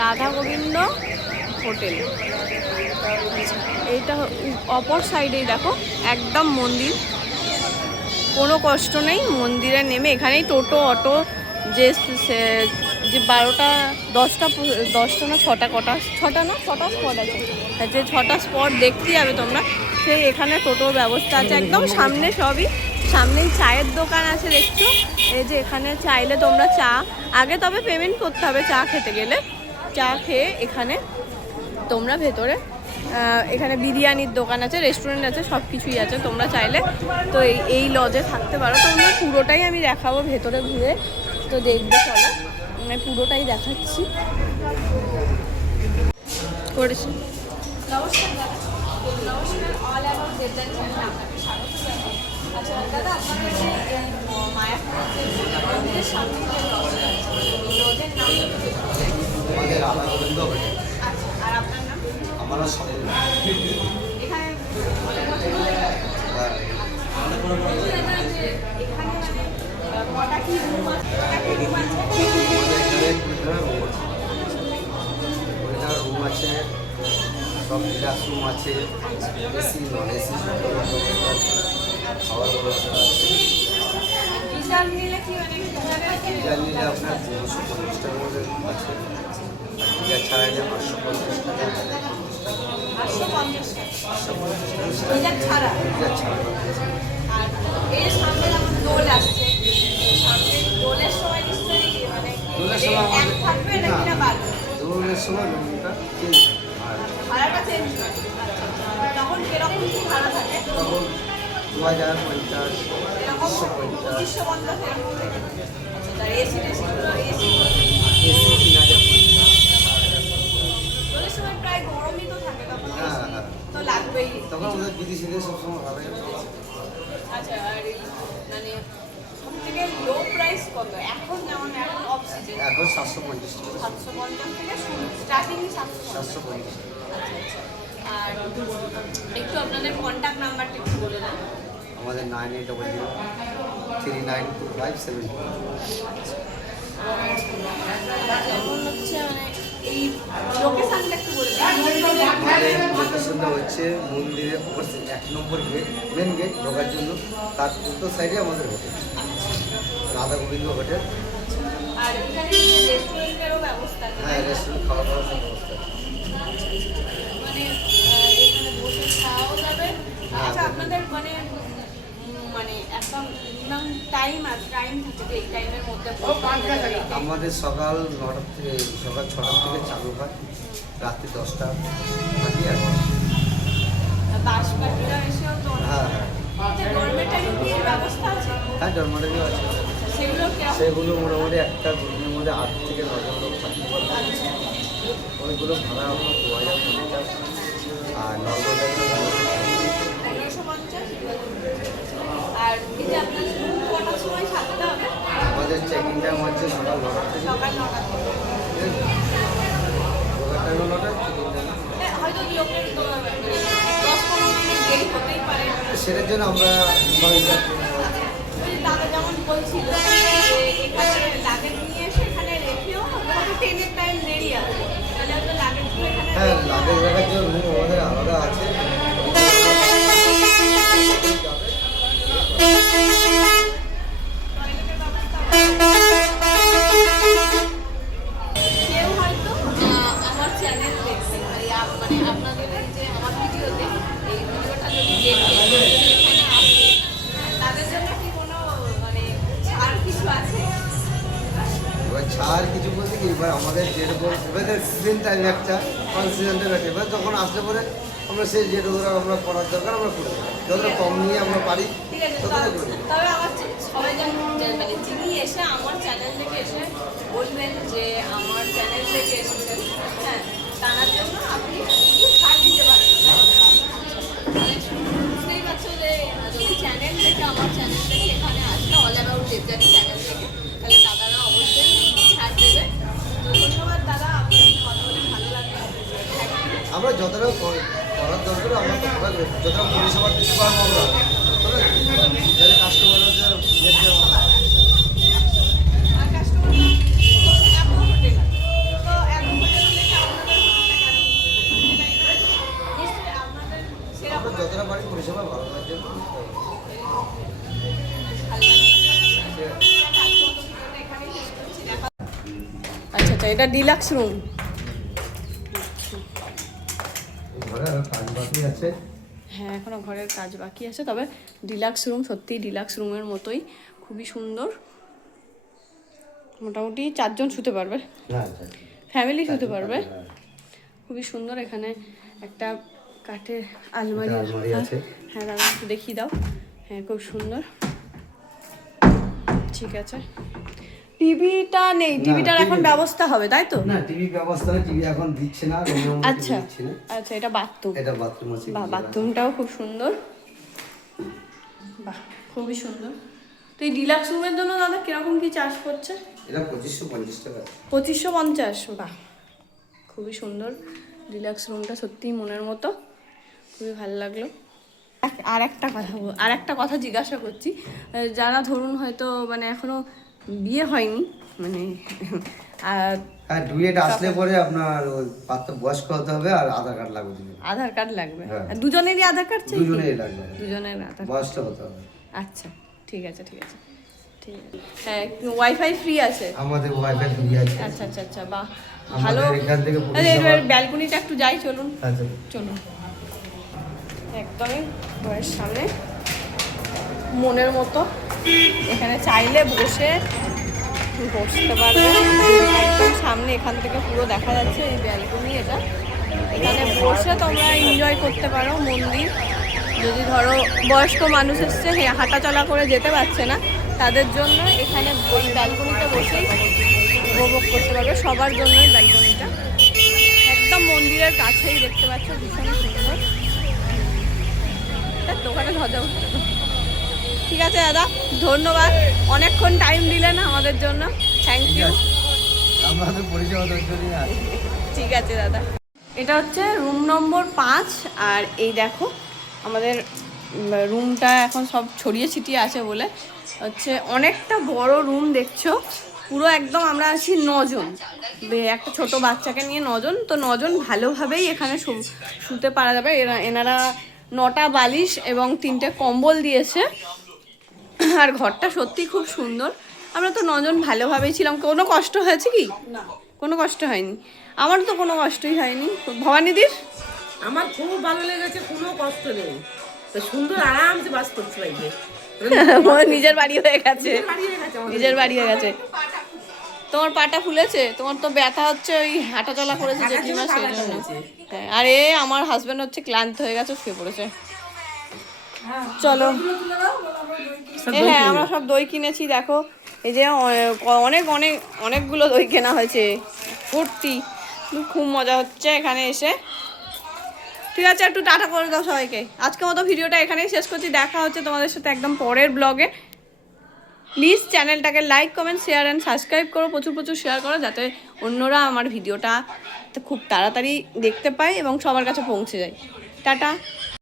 Radha Govinda hotel. এইটা অপর সাইডেই দেখো একদম মন্দির, কোনো কষ্ট নেই মন্দিরে নেমে। এখানেই টোটো অটো যে 12টা 10টা না 6টা স্পট আছে, যে 6টা স্পট দেখতে যাবে তোমরা, সেই এখানে টোটোর ব্যবস্থা আছে একদম সামনে। সবই সামনেই চায়ের দোকান আছে দেখছো। এই যে এখানে চাইলে তোমরা চা, আগে তবে পেমেন্ট করতে হবে চা খেতে গেলে। চা খেয়ে এখানে তোমরা ভেতরে এখানে বিরিয়ানির দোকান আছে, রেস্টুরেন্ট আছে, সব কিছুই আছে। তোমরা চাইলে তো এই লজে থাকতে পারো। তোমরা পুরোটাই আমি দেখাবো ভেতরে ঘুরে, তো দেখবে চলো পুরোটাই দেখাচ্ছি। করেছি নমস্কার দাদা, নমস্কার। অল অ্যাবাউট দেবদান চ্যানেলে আপনাকে স্বাগত জানাই। আচ্ছা দাদা, আপনাদের যে মায়াপুরের সামনে যে লজটা আছে, এই লজের নাম আমাদের রাধা গোবিন্দ হোটেল। আচ্ছা, আর আপনার নাম? আমার সকল এখানে কটা কি রুম আছে? রুম আছে, সব রিল্যাক্স রুম আছে, এসি নন এসি খাওয়ার ব্যবস্থা আছে। বিশাল নিলে কি মানে ডিজাইন নিলে আপনার 250 টাকার মধ্যে আছে, ডিজাইন ছাড়া নিলে 550 টাকা, 550 টাকা 550 টাকা ডিজাইন ছাড়া। ডিজাইন ছাড়া। আর এর সামনে যেমন দোল আসছে, সামনে দোলের সময় নিশ্চয়ই মানে দোলের সময় এক থাকবে নাকি না বাড়বে? দোলের সময় রুমটা চেঞ্জ হয়, ভাড়াটা চেঞ্জ হয়। তখন কিরকম কি ভাড়া থাকে? তখন 2050, এরকম 150, 2550 এরকম থেকে। আচ্ছা, এসি টেসিগুলো এসি এসি 3000। দোলের সময় প্রায় গরমই তো থাকে, তখন হ্যাঁ AC হ্যাঁ, তো লাগবেই। তখন আমাদের বিদেশিদের সবসময় ভালো লাগে। আচ্ছা, আর মানে সব থেকে লো প্রাইস কত এখন? যেমন এখন অফ সিজন এখন 750 টাকা, 750 থেকে শুরু, স্টার্টিং 750। 750। আচ্ছা আচ্ছা। আর একটু আপনাদের কন্ট্যাক্ট নাম্বারটা একটু বলে দেন। আমাদের 9800392572। যেমন হচ্ছে মানে এই লোকেশনটা একটু বলে দেন। আমাদের লোকেশনটা হচ্ছে মন্দিরের অপোজিট 1 নম্বর গেট, মেন গেট ঢোকার জন্য, তার উত্তর সাইডে আমাদের হোটেল রাধা গোবিন্দ হোটেল। আর এখানে রেস্টুরেন্টেরও ব্যবস্থা আছে? হ্যাঁ, রেস্টুরেন্ট খাওয়া দাওয়ার সব ব্যবস্থা আছে। মানে এখানে বসে খাওয়াও যাবে। আচ্ছা, আপনাদের মানে মানে একটা মিনিমাম টাইম থাকে যে এই টাইমের মধ্যে আমাদের সকাল 9টা থেকে সকাল 6টা থেকে চালু হয়, রাত্রি 10টা থাকি। আর বাসপাটিরা এসেও তো হ্যাঁ হ্যাঁ ডরমেটারির ব্যবস্থা আছে? হ্যাঁ, জন্মটাকেও আছে। সেগুলো কেমন? সেগুলো মোটামুটি একটা রুমের মধ্যে 8 থেকে 9 জন লোক থাকতে পারবে। ওইগুলো ভাড়া আমরা 2050, আর নর্মাল 1550। আর এই যে আপনার রুম কটার সময় থাকতে হবে? আমাদের চেকিং টাইম হচ্ছে সকাল 9টা থেকে, সকাল 9টা থেকে। ঢোকার টাইম 9টা, চেকিং টাইম। হয়তো লোকের 10-15 মিনিট দেরি হতেই পারে। সেটার জন্য আমরা ওই দাদা যেমন বলছিল যে এখানে লাগেজ নিয়ে এসে এখানে রেখেও হয়তো ট্রেনের টাইম দেরি আছে, তাহলে হয়তো লাগেজগুলো এখানে হ্যাঁ, লাগেজ রাখার জন্য রুম আমাদের আলাদা আছে। কেউ হয়তো আমার চ্যানেল দেখছে মানে আপনাদের এই যে আমার ভিডিওতে এই ভিডিওটা যদি দেখে এখানে আসে, তাদের জন্য কি কোনো মানে ছাড় কিছু আছে? এবার ছাড় কিছু বলতে কি, এবার আমাদের যেরকম এবার সিজন টাইম একটা সিজন টাইম একটা, এবার যখন আসলে পরে আমরা সেই যেটুকু আমরা করার দরকার আমরা করে দেবো, যতটা কম নিয়ে আমরা পারি ঠিক আছে। ততটা করে দেবো। তবে আমার সবাই মানে যিনি এসে আমার চ্যানেল থেকে এসে বলবেন যে আমার চ্যানেল থেকে এসেছেন, হ্যাঁ, তার জন্য আপনি একটু ছাড় দিতে পারেন। মানে বুঝতেই পারছো যে যদি চ্যানেল থেকে আমার চ্যানেল থেকে এখানে আসলে অল অ্যাবাউট দেবজানি চ্যানেল থেকে, তাহলে দাদারা অবশ্যই ছাড় দেবে। তো ধন্যবাদ দাদা, আপনি কথা বলে ভালো লাগবে। আমরা যতটা করার দরকার আমরা ততটা যতটা পরিষেবা দিতে পারবো আমরা ততটা যাতে কাস্টমারদের আর কাস্টমার এটা ডিলাক্স রুম। ঘরে আরো কাজ বাকি আছে। হ্যাঁ এখনো ঘরের কাজ বাকি আছে, তবে ডিলাক্স রুম সত্যি ডিলাক্স রুমের মতোই, খুবই সুন্দর। মোটামুটি 4 জন শুতে পারবে, ফ্যামিলি শুতে পারবে। খুবই সুন্দর। এখানে একটা কাঠের আলমারি আছে। হ্যাঁ দাদা একটু দেখিয়ে দাও। হ্যাঁ খুব সুন্দর। ঠিক আছে, টিভিটা নেই, টিভিটার এখন ব্যবস্থা হবে তাই তো? না টিভি ব্যবস্থা না, টিভি এখন দিচ্ছে না। আচ্ছা আচ্ছা, এটা বাথরুম। এটা বাথরুম আছে। বাহ, বাথরুমটাও খুব সুন্দর। বাহ খুবই সুন্দর। তো এই ডিলাক্স রুমের জন্য দাদা কিরকম কি চার্জ পড়ছে? এটা 2550 টাকা। 2550। বাহ খুবই সুন্দর ডিলাক্স রুমটা, সত্যিই মনের মতো, খুবই ভালো লাগলো। আর একটা কথা জিজ্ঞাসা করছি, যারা ধরুন হয়তো মানে এখনো বিয়ে হয়নি, মানে হ্যাঁ ডুয়েট আসলে পরে আপনার ওই পাত্র বয়স্ক হতে হবে আর আধার কার্ড লাগবে। আধার কার্ড লাগবে? হ্যাঁ। দুজনেরই আধার কার্ড চাই? দুজনেরই লাগবে। দুজনের আধার, বয়সটা হতে হবে। আচ্ছা ঠিক আছে ঠিক আছে ঠিক আছে। হ্যাঁ ওয়াইফাই ফ্রি আছে? আমাদের ওয়াইফাই ফ্রি আছে। আচ্ছা আচ্ছা আচ্ছা, বাহ ভালো। আমাদের এখান থেকে এবার ব্যালকনিটা একটু যাই, চলুন আচ্ছা চলুন। একদমই ঘরের সামনে মনের মতো, এখানে চাইলে বসতে পারবে একদম সামনে। এখান থেকে পুরো দেখা যাচ্ছে এই ব্যালকনি। এটা এখানে বসে তোমরা এনজয় করতে পারো মন্দির। যদি ধরো বয়স্ক মানুষ এসছে, হাঁটা চলা করে যেতে পারছে না, তাদের জন্য এখানে ওই ব্যালকনিতে বসেই উপভোগ করতে পারবে। সবার জন্যই ব্যালকনিটা একদম মন্দিরের কাছেই, দেখতে পাচ্ছ ভীষণ সুন্দর। দোকানে ঝজা উঠছে। ঠিক আছে দাদা, ধন্যবাদ, অনেকক্ষণ টাইম দিলেন আমাদের জন্য, থ্যাংক ইউ। আমাদের পরিষেবা দর্শনই আছে। ঠিক আছে দাদা। এটা হচ্ছে রুম নম্বর 5। আর এই দেখো আমাদের রুমটা এখন সব ছড়িয়ে ছিটিয়ে আছে বলে হচ্ছে অনেকটা বড় রুম দেখছো। পুরো একদম আমরা আছি 9 জন, একটা ছোট বাচ্চাকে নিয়ে 9 জন। তো 9 জন ভালোভাবেই এখানে শুতে পারা যাবে। এনারা 9টা বালিশ এবং 3টে কম্বল দিয়েছে। আর ঘরটা সত্যি খুব সুন্দর। আমরা তো 9 জন ভালোভাবেই ছিলাম। কোনো কষ্ট হয়েছে কি? না, কোনো কষ্ট হয়নি। আমার তো কোনো কষ্টই হয়নি। ভবানীদির? আমার খুব ভালো লেগেছে, কোনো কষ্ট নেই, তো সুন্দর আরামসে বাস করতে পারবে। নিজের বাড়ি হয়ে গেছে, নিজের বাড়ি হয়ে গেছে। তোমার পাটা ফুলেছে? তোমার তো ব্যথা হচ্ছে, ওই হাঁটা চলা করেছে জেঠিমা, সেই জন্য। হ্যাঁ, আর আমার হাজবেন্ড হচ্ছে ক্লান্ত হয়ে গেছে, শুয়ে পড়েছে। চলো। হ্যাঁ আমরা সব দই কিনেছি, দেখো এই যে অনেকগুলো দই কেনা হয়েছে, ভর্তি। খুব মজা হচ্ছে এখানে এসে। ঠিক আছে, একটু টাটা করে দাও সবাইকে। আজকের মতো ভিডিওটা এখানেই শেষ করছি। দেখা হচ্ছে তোমাদের সাথে একদম পরের ব্লগে। প্লিজ চ্যানেলটাকে like comment share and subscribe করো, প্রচুর শেয়ার করো, যাতে অন্যরা আমার ভিডিওটা খুব তাড়াতাড়ি দেখতে পায় এবং সবার কাছে পৌঁছে যায়। টাটা।